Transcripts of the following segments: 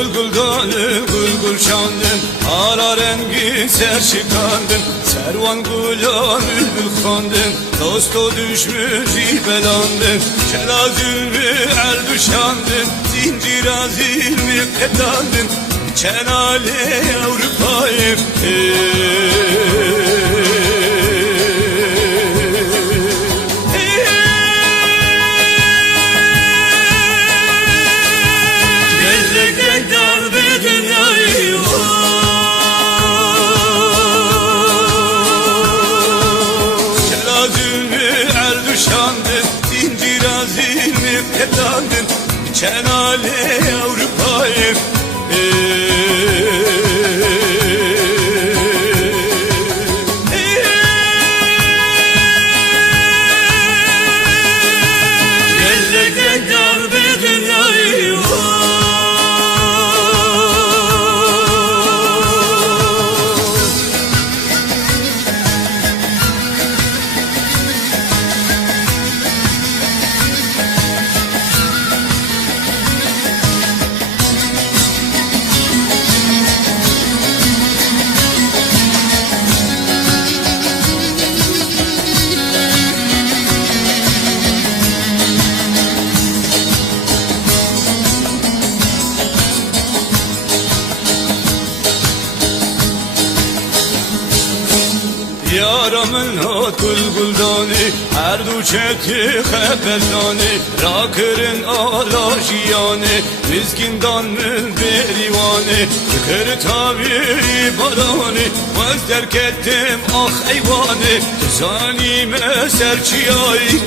Gulguldanı gulgul şandım, ara rengi ser çıkandım. Servan gulan bülbül kandım, dosto düşmüş belandım. Celazülmü el düşandım, zincir azilmi petandım. Çenale Avrupa'yım Çenale Avrupa'yım Gelle darbe dünyayı Yaramın hat gulguldani, her du çeti xebeldani. Rakırın alajiyani, miskindan mül berivani. Kır tabi barani, vaz terk ettim ah eyvani. Zanime serçiyay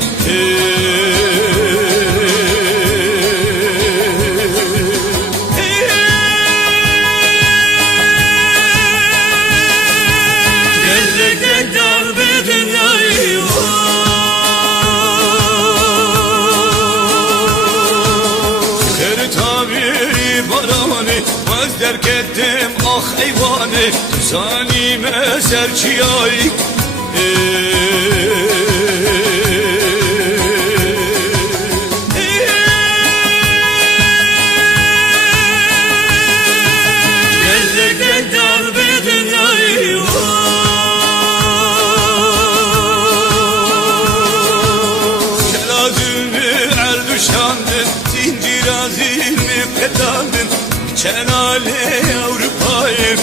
terk ettim ah eyvani. Zanime serçiyay Gelle darbe dünyayı Celazülmü el düşandın, zincir azilmi pedandın. Çenale Avrupa'yım